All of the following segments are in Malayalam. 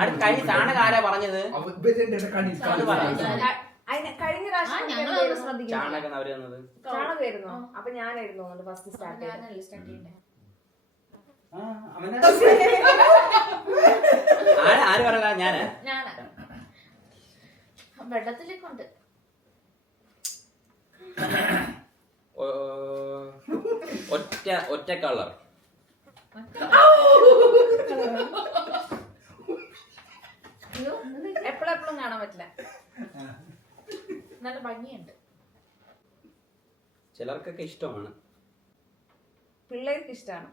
അടുത്ത കഴിഞ്ഞ ചാണകം ആരാ പറഞ്ഞത്? കഴിഞ്ഞ പ്രാവശ്യം ചാണകം അവര് തന്നത് ചാണകമായിരുന്നു. അപ്പൊ ഞാനായിരുന്നു ഫസ്റ്റ് സ്റ്റാർട്ട് ആര് പറയാ? ഞാന് വെള്ളത്തിലേക്കുണ്ട് ഒറ്റ കളർ. എപ്പോഴും കാണാൻ പറ്റില്ല. നല്ല ഭംഗിയുണ്ട്. ചിലർക്കൊക്കെ ഇഷ്ടമാണ്, പിള്ളേർക്ക് ഇഷ്ടമാണ്.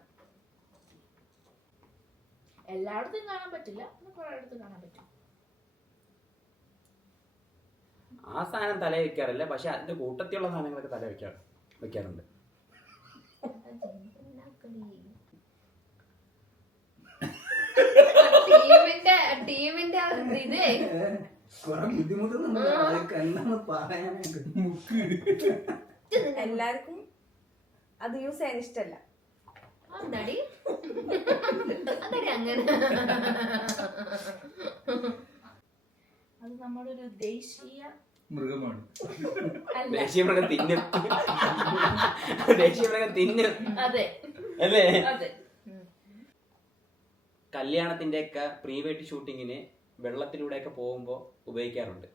എല്ലായിടത്തും കാണാൻ പറ്റില്ല, കുറെ ഇടത്തും കാണാൻ പറ്റും. ആ സാധനം തല വെക്കാറില്ല, പക്ഷെ അതിന്റെ കൂട്ടത്തിലുള്ള സാധനങ്ങളൊക്കെ തല വെക്കാറുണ്ട്. ടീമിന്റെ ഇതേ എല്ലാവർക്കും അത് യൂസ് ചെയ്യാൻ ഇഷ്ടല്ല. അങ്ങനെ അത് നമ്മുടെ ഒരു ദേശീയ മൃഗമാണ്. ദേശീയ മൃഗം തിന്നും. ദേശീയ മൃഗം തിന്നും. അതെ അല്ലേ? അതെ. കല്യാണത്തിന്റെ ഒക്കെ പ്രീ വെഡ് ഷൂട്ടിങ്ങിന് വെള്ളത്തിലൂടെ ഒക്കെ പോകുമ്പോ ഉപയോഗിക്കാറുണ്ട്.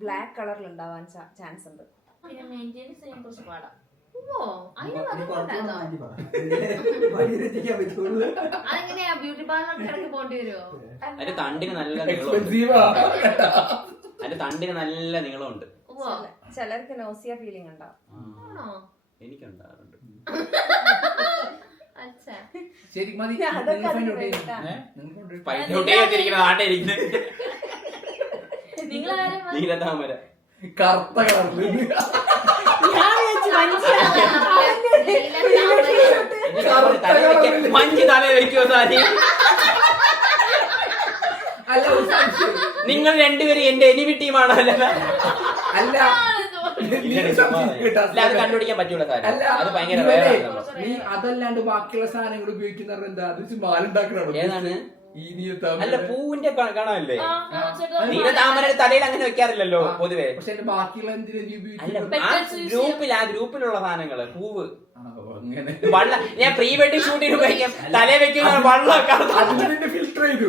ബ്ലാക്ക് കളറിൽ ഉണ്ടാവാൻ ചാൻസ് ഉണ്ട്. പിന്നെ മെയിൻറ്റെയിൻസ് ചെയ്യാൻ കുറച്ച് പാടാം. അതെങ്ങനെയാ? ബ്യൂട്ടി പാർലറിൽ ഇടയ്ക്ക് പോണ്ടി വരുമോ? അതിന്റെ തണ്ടിന് നല്ല നീളമുണ്ട്. ചിലർക്ക് നോസിയ ഫീലിംഗ് ഉണ്ടാവും. എനിക്കുണ്ടാറുണ്ട്. ശരി മതി. നീലതാമര കറുത്ത കളറിൽ മഞ്ഞ് തല വെക്കുമോ സാരി? നിങ്ങൾ രണ്ടുപേരും എന്റെ എനിമി ടീമാണോ? അല്ല, അത് കണ്ടുപിടിക്കാൻ പറ്റൂല സാരി. അത് ഭയങ്കര നീ അതല്ലാണ്ട് ബാക്കിയുള്ള സാധനങ്ങൾ ഉപയോഗിക്കുന്ന എന്താ? അത് മാലുണ്ടാക്കണോ? ഏതാണ്? അല്ല, പൂവിന്റെ കാണാനല്ലേ? നീലതാമരയുടെ തലയിൽ അങ്ങനെ വെക്കാറില്ലല്ലോ പൊതുവെ. പക്ഷെ ബാക്കിയുള്ള ഗ്രൂപ്പിലുള്ള സാധനങ്ങള്, പൂവ്, വള്ള. ഞാൻ പ്രീ വെഡിങ് ഷൂട്ടിന് ഉപയോഗിക്കാം. തലേ വെക്കുന്ന വള്ളമൊക്കെ ഫിൽറ്റർ ചെയ്തു.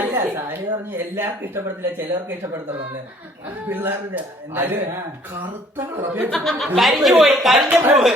അല്ല, സാരി പറഞ്ഞ് എല്ലാവർക്കും ഇഷ്ടപ്പെടത്തില്ല, ചിലവർക്ക് ഇഷ്ടപ്പെടുത്തുള്ളൂ. പിള്ളേരുടെ കറുത്ത കരിഞ്ഞു പോയി, കരിഞ്ഞ പൂവ്.